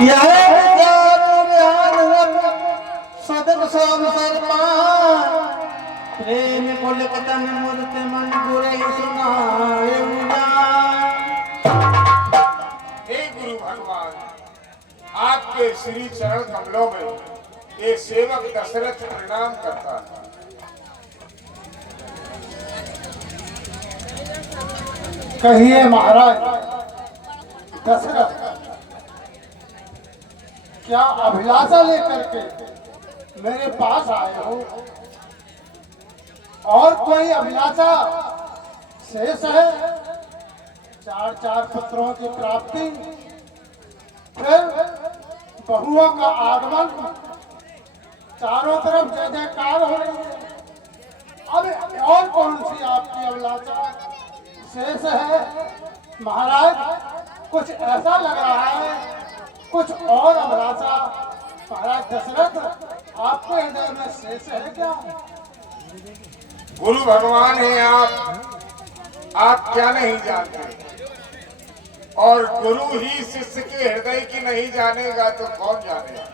यह सदक संसार प्रेम बोल कदम मूर्ति मन बुरे सुनाए हे गुरु भगवान, आपके श्री चरण कमलों में ये सेवक दशरथ प्रणाम करता है। कहिए महाराज दशरथ, क्या अभिलाषा लेकर के मेरे पास आए हो? और कोई अभिलाषा शेष है? चार चार पुत्रों की प्राप्ति, फिर बहुओं का आगमन, चारों तरफ जय जयकार हो रही है। अब और कौन सी आपकी अभिलाषा शेष है? महाराज, कुछ ऐसा लग रहा है, कुछ और अभिलाषा महाराज दशरथ आपके हृदय में शेष है क्या? गुरु भगवान है आप क्या नहीं जानते? और गुरु ही शिष्य के हृदय की नहीं जानेगा तो कौन जानेगा?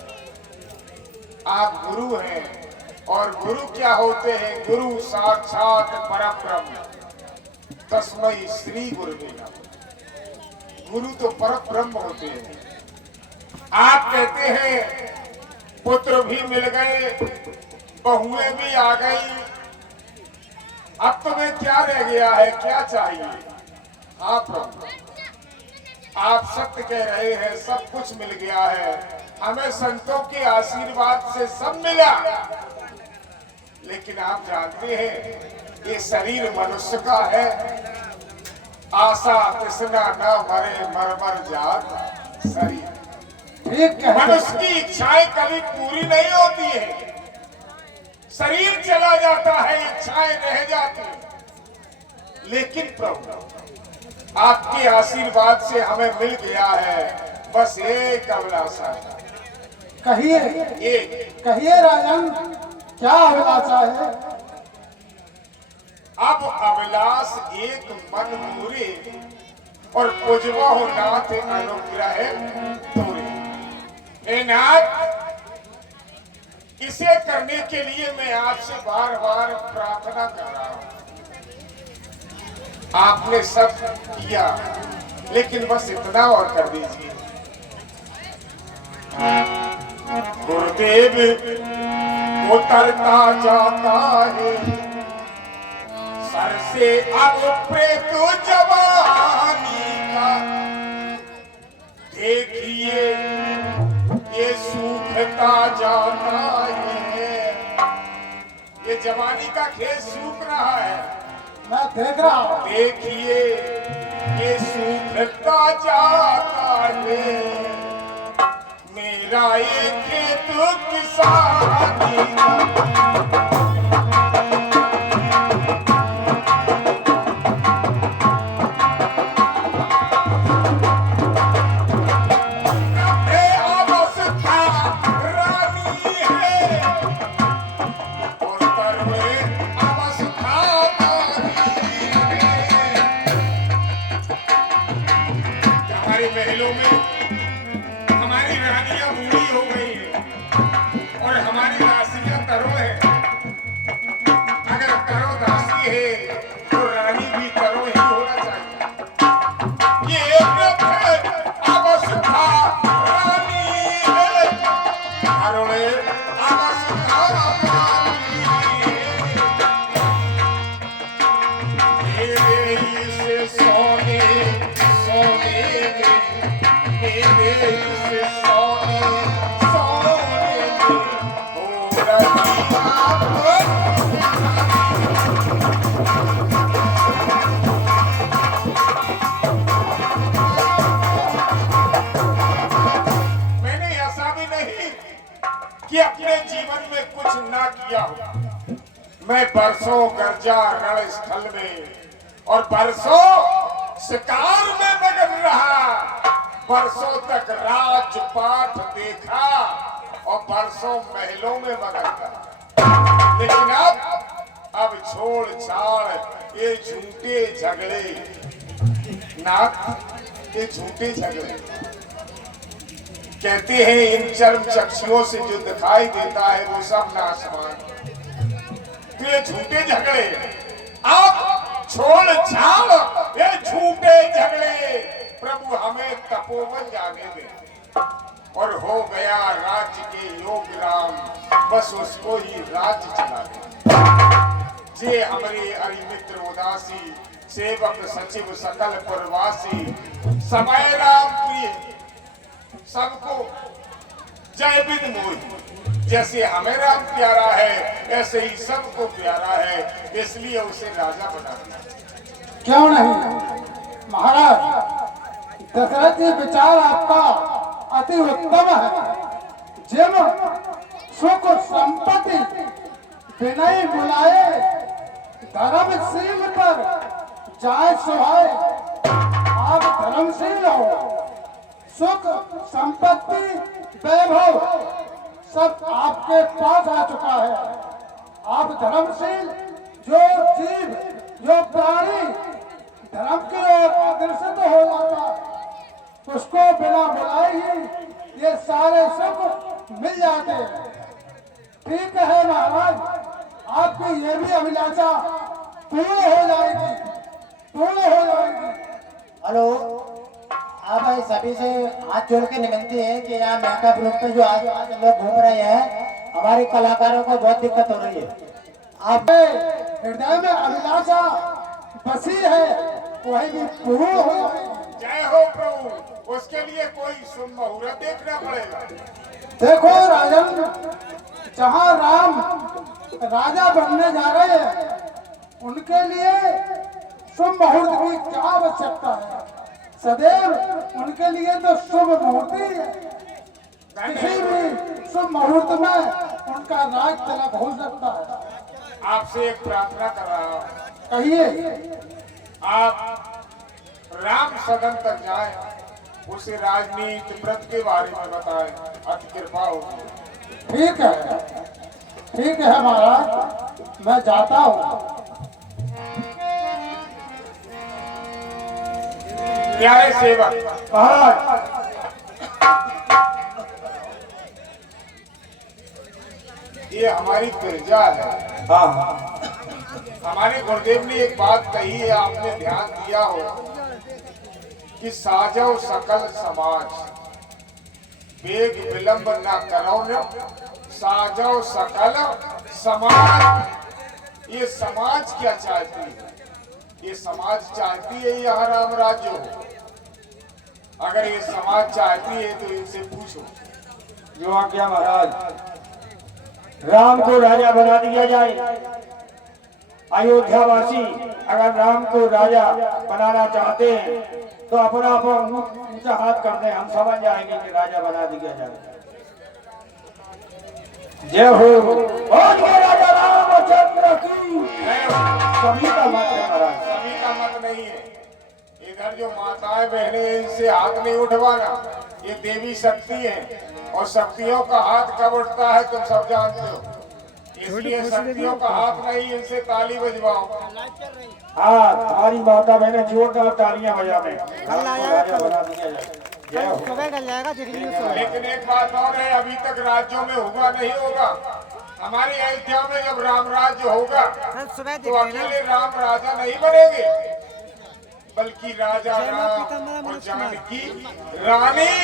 आप गुरु हैं, और गुरु क्या होते हैं? गुरु साक्षात परब्रह्म, तस्मै श्री गुरुवे नमः। गुरु तो परब्रह्म होते हैं। आप कहते हैं पुत्र भी मिल गए, बहुएं भी आ गई, अब तुम्हें क्या रह गया है, क्या चाहिए? हाँ प्रभु, आप सत्य कह रहे हैं, सब कुछ मिल गया है, हमें संतों के आशीर्वाद से सब मिला। लेकिन आप जानते हैं ये शरीर मनुष्य का है, आशा तृष्णा न मरे मर मर जात शरीर। मनुष्य की इच्छाएं कभी पूरी नहीं होती है, शरीर चला जाता है, इच्छाएं रह जाती हैं। लेकिन प्रभु आपके आशीर्वाद से हमें मिल गया है, बस एक अभिलाषा है। कहिए राजन, क्या अभिलाषा है? अब अभिलाष एक मन पूरे, और पुजवा हो नाथ अनुग्रह पूरे। हे नाथ, इसे करने के लिए मैं आपसे बार बार प्रार्थना कर रहा हूं। आपने सब किया, लेकिन बस इतना और कर दीजिए। गुरुदेव उतरता जाता है सर से अब प्रेत जवानी का, देखिए ये सूखता जाता है। ये जवानी का खेत सूख रहा है, मैं देख रहा हूँ। देखिए ये सूखता जाता है, मेरा ये खेत किसानी का। महलों में हमारी रानियां बूढ़ी हो गई है और हमारी दासियां तरो है। अगर तरो दासी है तो रानी भी तरो ही होना चाहिए। ये अवस्था रानी है, अरुणे अवस्था रानी से सोने सोने मैंने ऐसा भी नहीं कि अपने जीवन में कुछ ना किया हो। मैं बरसों गर्जा रण स्थल में और बरसों शिकार में मगन रहा, बरसों तक राजपाट देखा और बरसों महलों में मगन रहा। लेकिन अब छोड़ छाड़ ये झूठे झगड़े, नाथ ये झूठे झगड़े कहते हैं इन चर्म चक्षुओं से जो दिखाई देता है वो सब नाशवान। तो ये झूठे झगड़े आप छोड़ छाड़, ये झूठे झगड़े प्रभु हमें तपोवन जाने दे। और हो गया राज्य के योग राम, बस उसको ही राज्य चला दे। जे हमारे अरिमित्र उदासी, सेवक सचिव सकल प्रवासी, समय राम प्रिय सबको जय बिन मोही। जैसे हमें राम प्यारा है ऐसे ही सबको प्यारा है, इसलिए उसे राजा बना दिया। क्यों नहीं महाराज, दशरथ जी विचार आपका अति उत्तम है। जिम सुख संपत्ति विनय बुलाए, धर्मशील पर जाए सुहाए। आप धर्मशील हो, सुख संपत्ति वैभव सब आपके पास आ चुका है। आप धर्मशील, जो जीव जो प्राणी धर्म की ओर अग्रसर हो जाता, उसको बिना बुलाए ही ये सारे सुख मिल जाते हैं। ठीक है महाराज, आपकी ये भी अभिलाषा पूर्ण हो जाएगी, पूर्ण हो जाएगी। हेलो, आप भाई सभी से हाथ जोड़ के निवेदन है कि यहाँ मेकअप रूम पे जो आज लोग घूम रहे हैं, हमारे कलाकारों को बहुत दिक्कत हो रही है। आप हृदय में अभिलाषा बसी है, वही भी पूर्ण हो जाएगी। जय हो प्रभु, उसके लिए कोई शुभ मुहूर्त देखना पड़ेगा। देखो राजन, जहाँ राम राजा बनने जा रहे हैं, उनके लिए शुभ मुहूर्त की क्या आवश्यकता है। सदैव उनके लिए तो शुभ मुहूर्त ही है। किसी भी शुभ मुहूर्त में उनका राज तिलक हो सकता है। आपसे एक प्रार्थना कर रहा हूँ, कहिए। आप राम सदन तक जाएं, उसे राजनीति व्रत के बारे में बताएं, अति कृपा होगी। ठीक है, ठीक है महाराज, मैं जाता हूँ। प्यारे सेवक महाराज, ये हमारी प्रजा है। हमारे गुरुदेव ने एक बात कही है, आपने ध्यान दिया हो कि साजो सकल समाज, वेग विलंब न करो न, साजो सकल समाज। ये समाज क्या चाहती है? ये समाज चाहती है यहाँ राम राज्य हो। अगर ये समाज चाहती है तो इनसे पूछो। जो आज्ञा महाराज, राम को राजा बना दिया जाए। अयोध्यावासी अगर राम को राजा बनाना चाहते हैं तो अपना ऊंचा हाथ कर दें, हम समझ जाएंगे कि राजा बना दिया जाए। जय हो, बोल के राजा रामचंद्र की। सभी का मत है महाराज, सभी का मत नहीं है। इधर जो माताएं बहनें, इनसे हाथ नहीं उठवाना, ये देवी शक्ति है। और शक्तियों का हाथ कब उठता है तुम सब जानते हो, इसलिए शक्तियों का हाथ नहीं, इनसे ताली बजवाओ। हाँ, हमारी माता बहने जोरदार तालियां बजावे, राजा बना दिया जाए। जय हो। लेकिन एक बात और है, अभी तक राज्यों में हुआ नहीं होगा। हमारी अयोध्या में जब राम राज्य होगा तो अकेले राम राजा नहीं बनेंगे, बल्कि राजा राम और जानकी रानी,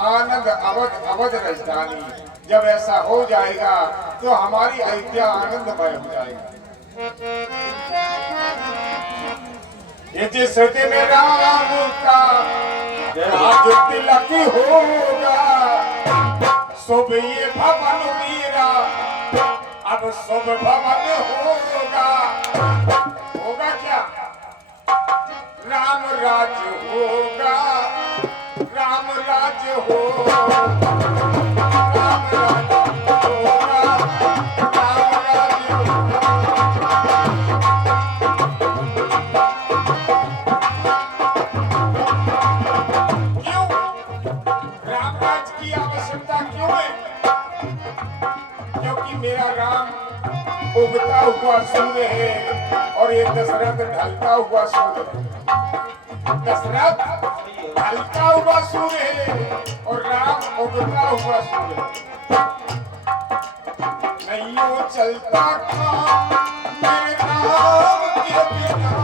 आनंद अवध अवध राजधानी। जब ऐसा हो जाएगा तो हमारी अयोध्या आनंदमय हो जाएगा। ये जिस दिन राम का आज तिलक होगा, शुभ ये भवन मेरा अब शुभ भवन होगा। होगा क्या? राम राज्य होगा, राम राज्य होगा, राम राज्य होगा, राम राज्य क्यों? राम राज्य की आवश्यकता क्यों है? क्योंकि मेरा राम उगता हुआ सूर्य है और ये दशरथ ढलता हुआ सूर्य है। दशरथ ढलता हुआ सूर्य है और राम उगता हुआ सूरज नहीं वो चलता था मेरे नाम के बिना